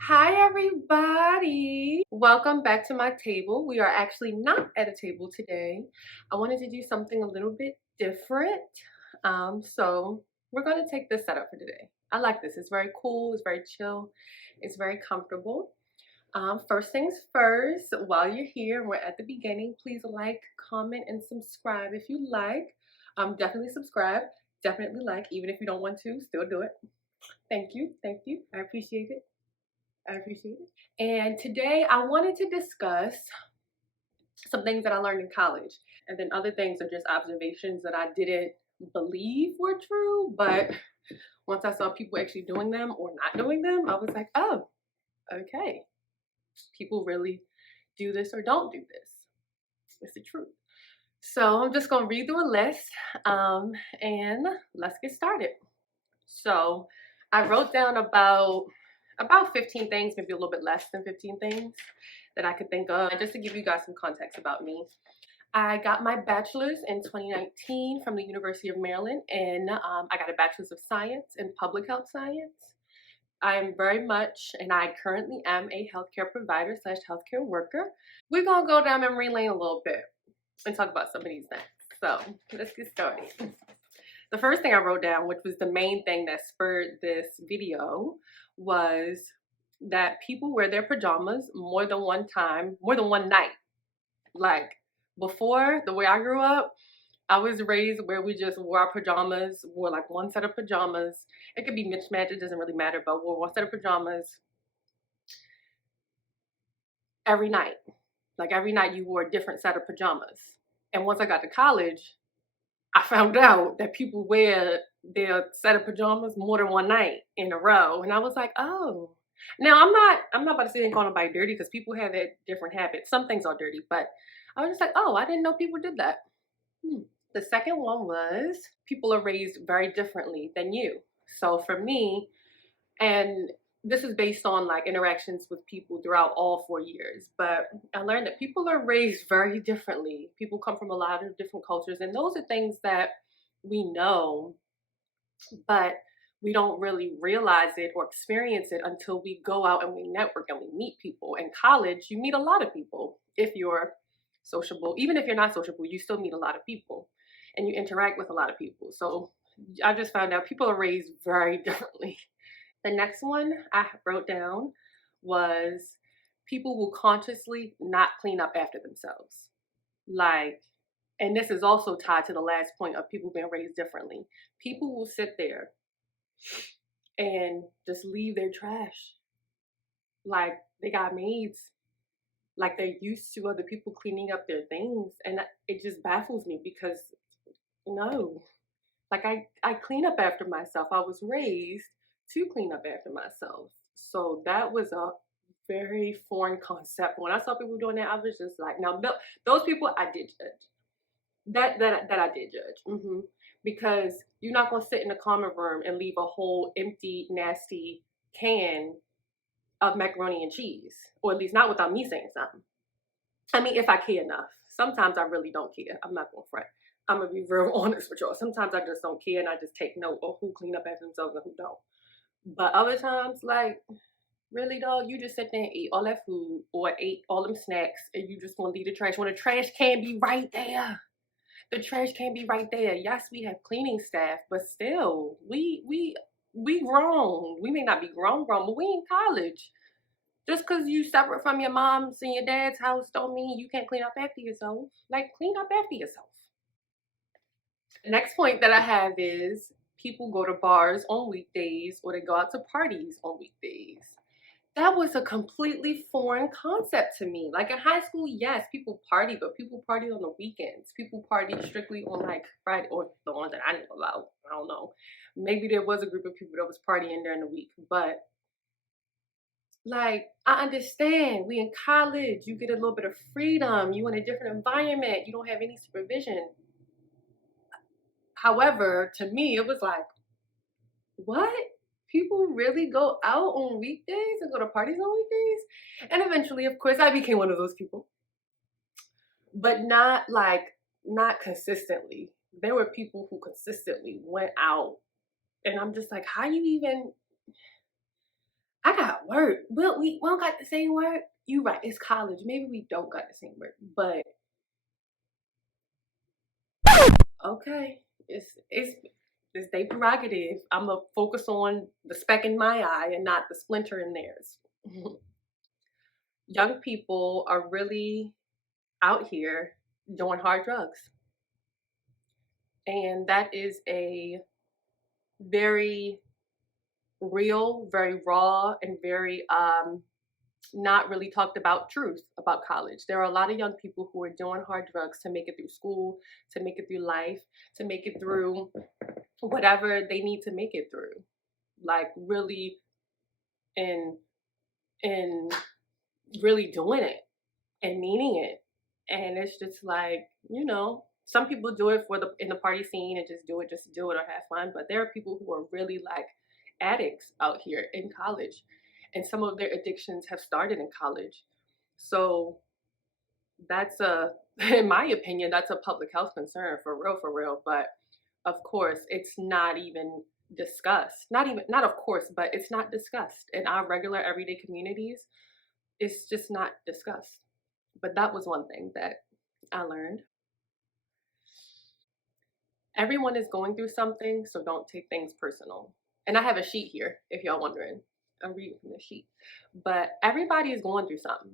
Hi everybody! Welcome back to my table. We are actually not at a table today. I wanted to do something a little bit different. So we're going to take this setup for today. I like this. It's very cool. It's very chill. It's very comfortable. First things first, while you're here, we're at the beginning. Please like, comment, and subscribe if you like. Definitely subscribe. Definitely like, even if you don't want to, still do it. Thank you. Thank you. I appreciate it. I appreciate it. And today I wanted to discuss some things that I learned in college. And then other things are just observations that I didn't believe were true. But once I saw people actually doing them or not doing them, I was like, oh, okay. People really do this or don't do this. It's the truth. So I'm just going to read through a list and let's get started. So I wrote down about 15 things, maybe a little bit less than 15 things that I could think of. And just to give you guys some context about me, I got my bachelor's in 2019 from the University of Maryland, and I got a bachelor's of science in public health science. I am very much, and I currently am a healthcare provider / healthcare worker. We're gonna go down memory lane a little bit and talk about some of these things. So let's get started. The first thing I wrote down, which was the main thing that spurred this video, was that people wear their pajamas more than one time, more than one night. Like before, the way I grew up, I was raised where we just wore our pajamas, wore like one set of pajamas. It could be mismatched, it doesn't really matter, but wore one set of pajamas every night. Like every night you wore a different set of pajamas. And once I got to college, I found out that people wear their set of pajamas more than one night in a row. And I was like, oh. Now I'm not about to sit and call nobody dirty because people have their different habits. Some things are dirty, but I was just like, oh, I didn't know people did that. The second one was people are raised very differently than you. So for me, and this is based on like interactions with people throughout all 4 years, but I learned that people are raised very differently. People come from a lot of different cultures, and those are things that we know, but we don't really realize it or experience it until we go out and we network and we meet people. In college, you meet a lot of people. If you're sociable, even if you're not sociable, you still meet a lot of people and you interact with a lot of people. So I just found out people are raised very differently. The next one I wrote down was people will consciously not clean up after themselves. Like, and this is also tied to the last point of people being raised differently. People will sit there and just leave their trash. Like they got maids. Like they're used to other people cleaning up their things. And it just baffles me because no. Like I clean up after myself. I was raised to clean up after myself. So that was a very foreign concept. When I saw people doing that, I was just like, now those people I did judge. That I did judge. Because you're not gonna sit in a common room and leave a whole empty, nasty can of macaroni and cheese, or at least not without me saying something. I mean, if I care enough. Sometimes I really don't care. I'm not gonna front. I'm gonna be real honest with y'all. Sometimes I just don't care and I just take note of who clean up after themselves and who don't. But other times, like, really, dog, you just sit there and eat all that food or ate all them snacks and you just want to leave the trash when the trash can be right there. The trash can be right there. Yes, we have cleaning staff, but still, we grown. We may not be grown, but we in college. Just because you separate from your mom's and your dad's house don't mean you can't clean up after yourself. Like, clean up after yourself. The next point that I have is people go to bars on weekdays or they go out to parties on weekdays. That was a completely foreign concept to me. Like in high school, yes, people party, but people party on the weekends. People party strictly on like Friday, or the ones that I knew about. I don't know. Maybe there was a group of people that was partying during the week, but like I understand we in college, you get a little bit of freedom, you in a different environment, you don't have any supervision. However, to me, it was like, what? People really go out on weekdays and go to parties on weekdays? And eventually, of course, I became one of those people. But not consistently. There were people who consistently went out And I'm just like, how you even, I got work. Well, we don't got the same work. You right, it's college. Maybe we don't got the same work, but okay, it's their prerogative. I'm gonna focus on the speck in my eye and not the splinter in theirs. Young people are really out here doing hard drugs, and that is a very real, very raw, and very not really talked about truth about college. There are a lot of young people who are doing hard drugs to make it through school, to make it through life, to make it through whatever they need to make it through. Like really and and really doing it and meaning it. And it's just like, some people do it for the in the party scene and just to do it or have fun. But there are people who are really like addicts out here in college. And some of their addictions have started in college. So that's in my opinion, that's a public health concern for real, for real. But of course, it's not even discussed. Not of course, but it's not discussed in our regular everyday communities. It's just not discussed. But that was one thing that I learned. Everyone is going through something, so don't take things personal. And I have a sheet here, if y'all wondering. I'm reading from the sheet. But everybody is going through something,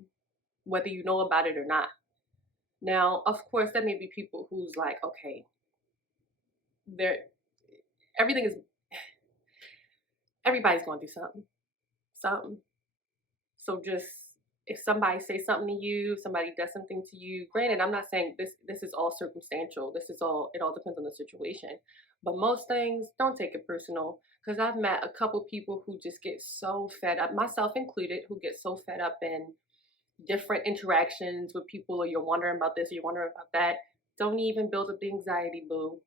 whether you know about it or not. Now, of course, there may be people who's like, okay, there, everything is, everybody's going through something. So just if somebody says something to you, somebody does something to you, granted, I'm not saying this is all circumstantial. It all depends on the situation. But most things, don't take it personal. Because I've met a couple people who just get so fed up, myself included, who get so fed up in different interactions with people, or you're wondering about this, or you're wondering about that. Don't even build up the anxiety, boo.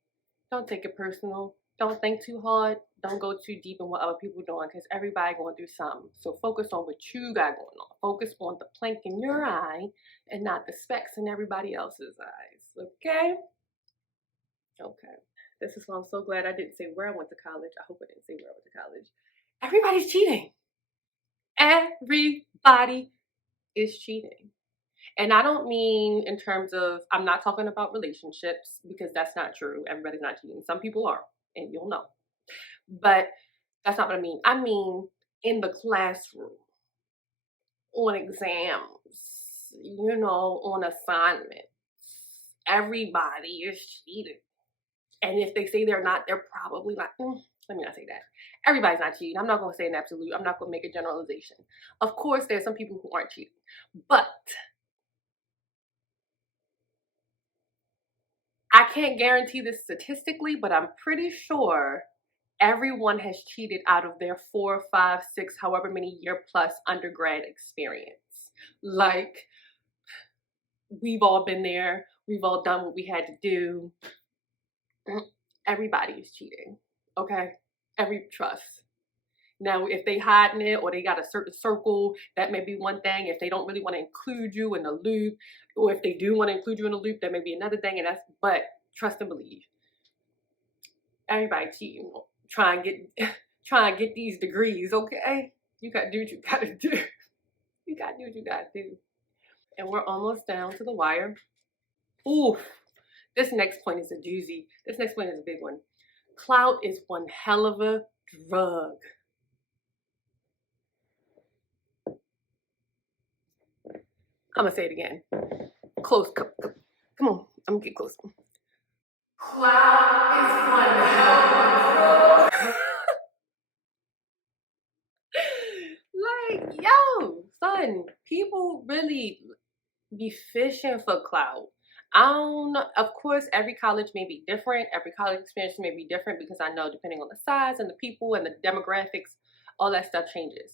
Don't take it personal. Don't think too hard. Don't go too deep in what other people are doing, because everybody going through something. So focus on what you got going on. Focus on the plank in your eye and not the specks in everybody else's eyes. Okay? Okay. This is why I'm so glad I didn't say where I went to college. I hope I didn't say where I went to college. Everybody's cheating. Everybody is cheating. And I don't mean in terms of, I'm not talking about relationships, because that's not true. Everybody's not cheating. Some people are, and you'll know. But that's not what I mean. I mean in the classroom, on exams, on assignments. Everybody is cheating. And if they say they're not, they're probably like, let me not say that. Everybody's not cheating. I'm not going to say an absolute. I'm not going to make a generalization. Of course, there's some people who aren't cheating. But I can't guarantee this statistically, but I'm pretty sure everyone has cheated out of their 4, 5, 6, however many year plus undergrad experience. Like, we've all been there. We've all done what we had to do. Everybody is cheating, okay? Every trust. Now, if they hiding it or they got a certain circle, that may be one thing. If they don't really want to include you in the loop, or if they do want to include you in the loop, that may be another thing. But trust and believe. Everybody cheating, try and get these degrees, okay? You gotta do what you gotta do. You gotta do what you gotta do. And we're almost down to the wire. Ooh, this next point is a doozy. This next point is a big one. Clout is one hell of a drug. I'm gonna say it again. Close. Come on. I'm gonna get close. Clout is one hell of a drug. Like, yo, son, people really be fishing for clout. I don't know. Of course, every college may be different. Every college experience may be different, because I know depending on the size and the people and the demographics, all that stuff changes.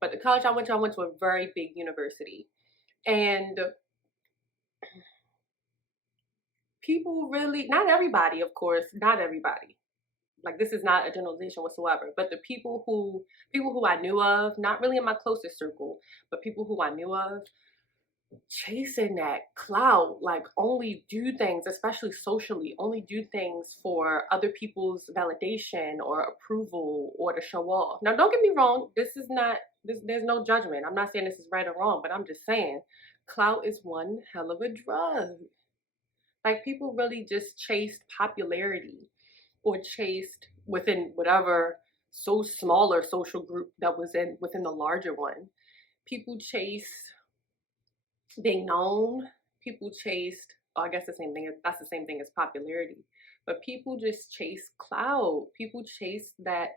But the college I went to a very big university. And people really, not everybody, of course, not everybody. Like, this is not a generalization whatsoever, but the people who I knew of, not really in my closest circle, but people who I knew of, chasing that clout, like only do things, especially socially, only do things for other people's validation or approval or to show off. Now, don't get me wrong, this is not, there's no judgment. I'm not saying this is right or wrong, but I'm just saying clout is one hell of a drug. Like people really just chased popularity or chased within whatever so smaller social group that was in within the larger one. People chase being known. People chased, oh, I guess the same thing, that's the same thing as popularity. But people just chase clout. People chase that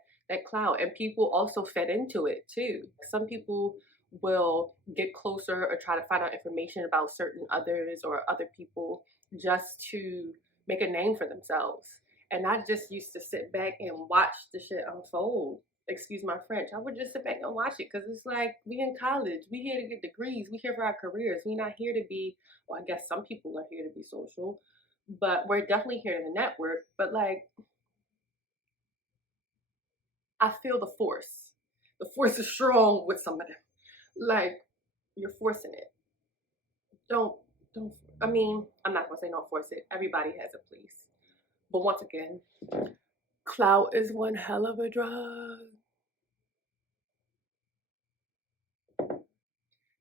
clout, and people also fed into it too. Some people will get closer or try to find out information about certain others or other people just to make a name for themselves. And I just used to sit back and watch the shit unfold. Excuse my French. I would just sit back and watch it because it's like we in college. We here to get degrees. We here for our careers. We not here to be, well, I guess some people are here to be social, but we're definitely here to network. But like, I feel the force. The force is strong with some of them. Like, you're forcing it. Don't, don't, I mean, I'm not gonna say don't force it. Everybody has a place. But once again, clout is one hell of a drug.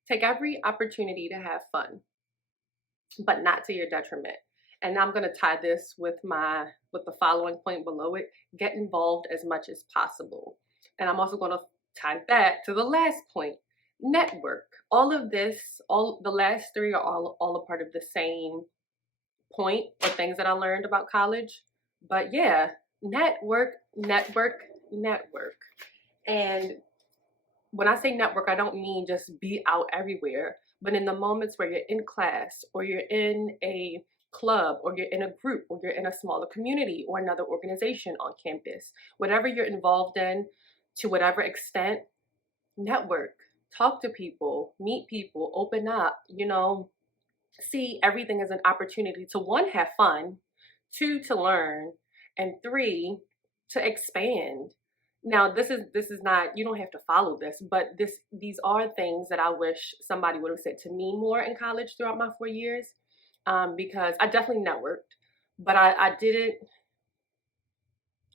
Take every opportunity to have fun, but not to your detriment. And I'm going to tie this with the following point below it. Get involved as much as possible. And I'm also going to tie that to the last point. Network. All of this, all the last three are all a part of the same point or things that I learned about college. But yeah, network, network, network. And when I say network, I don't mean just be out everywhere, but in the moments where you're in class or you're in a club or you're in a group or you're in a smaller community or another organization on campus, whatever you're involved in, to whatever extent, network, talk to people, meet people, open up, see everything as an opportunity to one, have fun, two, to learn, and three, to expand. Now, this is not, you don't have to follow this, but these are things that I wish somebody would have said to me more in college throughout my 4 years, because I definitely networked, but I didn't.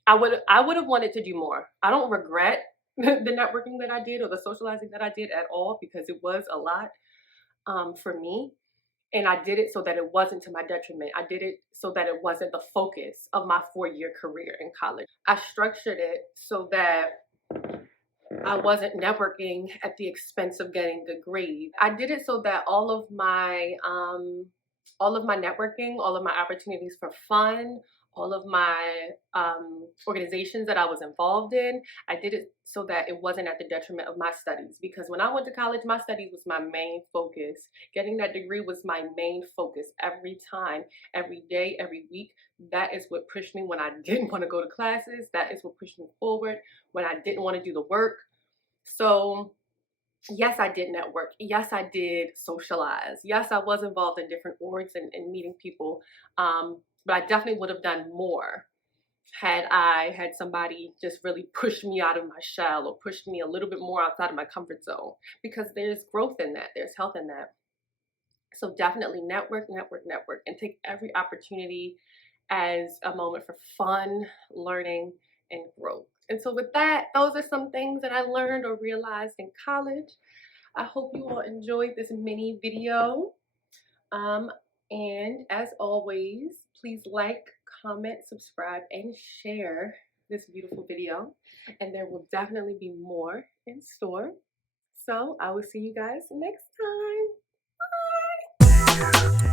I would have wanted to do more. I don't regret the networking that I did or the socializing that I did at all, because it was a lot for me. And I did it so that it wasn't to my detriment. I did it so that it wasn't the focus of my 4-year career in college. I structured it so that I wasn't networking at the expense of getting good grades. I did it so that all of my networking, all of my opportunities for fun, all of my organizations that I was involved in, I did it so that it wasn't at the detriment of my studies. Because when I went to college, my studies was my main focus. Getting that degree was my main focus every time, every day, every week. That is what pushed me when I didn't want to go to classes. That is what pushed me forward when I didn't want to do the work. So yes, I did network. Yes, I did socialize. Yes, I was involved in different orgs and meeting people. But I definitely would have done more had I had somebody just really push me out of my shell or pushed me a little bit more outside of my comfort zone, because there's growth in that. There's health in that. So definitely network, network, network, and take every opportunity as a moment for fun, learning, and growth. And so with that, those are some things that I learned or realized in college. I hope you all enjoyed this mini video. And as always, please like, comment, subscribe, and share this beautiful video. And there will definitely be more in store. So I will see you guys next time. Bye!